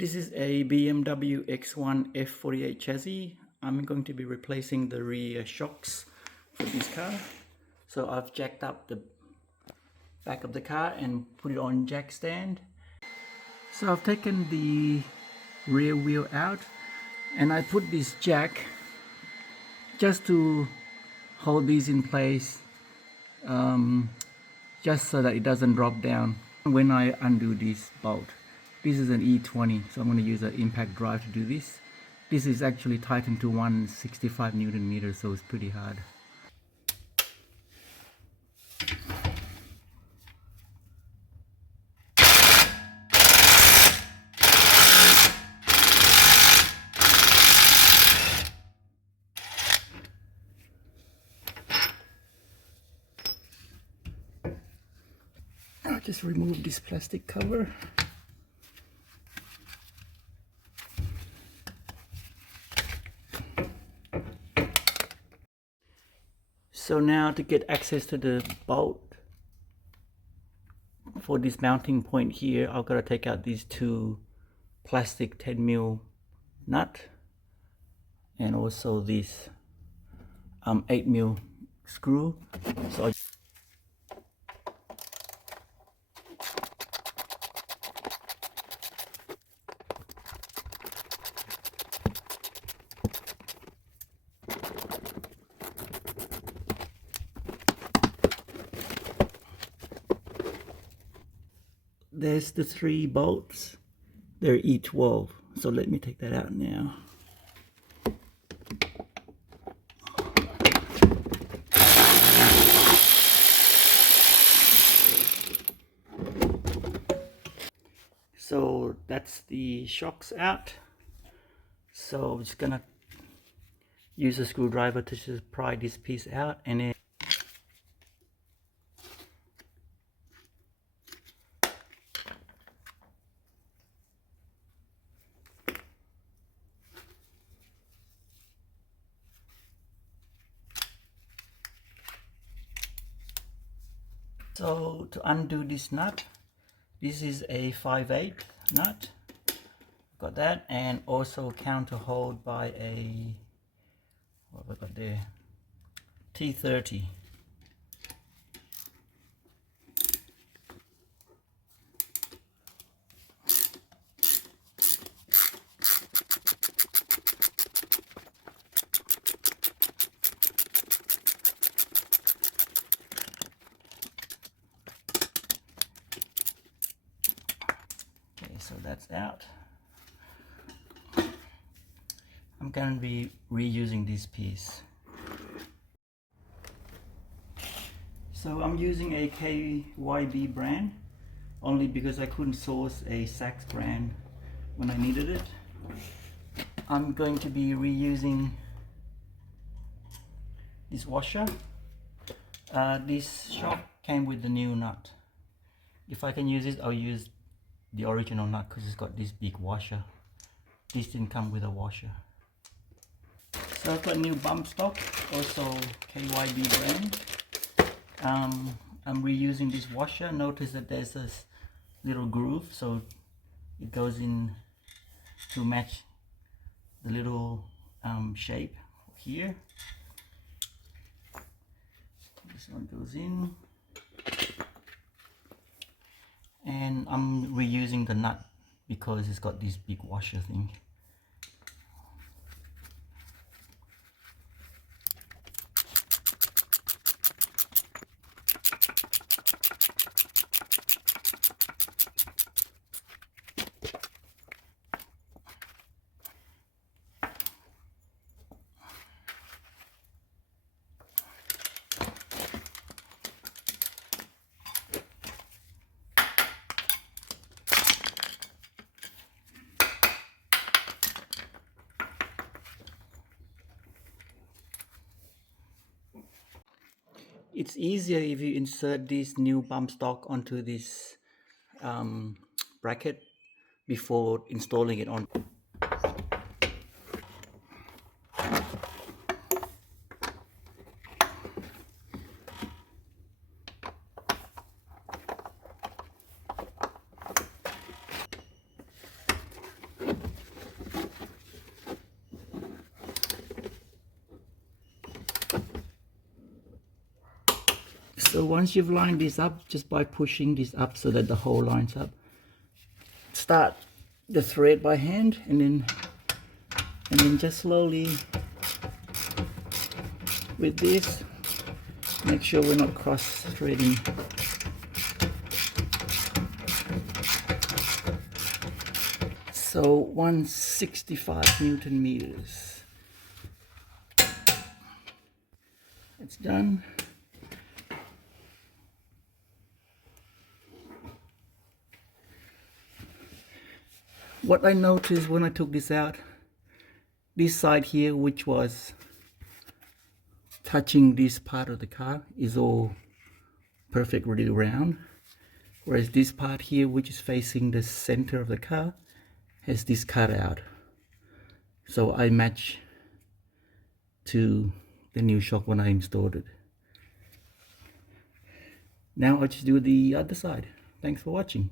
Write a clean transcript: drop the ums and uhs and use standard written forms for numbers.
This is a BMW X1 F48 chassis. I'm going to be replacing the rear shocks for this car. So I've jacked up the back of the car and put it on jack stand. So I've taken the rear wheel out and I put this jack just to hold these in place, just so that it doesn't drop down when I undo this bolt. This is an E20, so I'm going to use an impact drive to do this. This is actually tightened to 165 Newton meters, so it's pretty hard. I'll just remove this plastic cover. So now to get access to the bolt for this mounting point here, I've got to take out these two plastic 10mm nut and also this 8mm screw. So there's the 3 bolts. They're E12. So let me take that out now. So that's the shocks out. So I'm just gonna use a screwdriver to just pry this piece out, and then so to undo this nut, this is a 5/8 nut, got that, and also counter hold by a, what have I got there, T30. So that's out. I'm going to be reusing this piece. So I'm using a KYB brand only because I couldn't source a Saks brand when I needed it. I'm going to be reusing this washer. This shock came with the new nut. If I can use it, I'll use the original nut because it's got this big washer. This didn't come with a washer. So I've got new bump stock, also KYB brand. I'm reusing this washer. Notice that there's this little groove, so it goes in to match the little shape here. This one goes in. And I'm reusing the nut because it's got this big washer thing. It's easier if you insert this new bump stock onto this bracket before installing it on. So once you've lined this up, just by pushing this up so that the hole lines up, start the thread by hand, and then just slowly with this, make sure we're not cross threading. So 165 Newton meters. It's done. What I noticed when I took this out, this side here, which was touching this part of the car, is all perfectly round, whereas this part here, which is facing the center of the car, has this cut out. So I match to the new shock when I installed it. Now I'll just do the other side. Thanks for watching.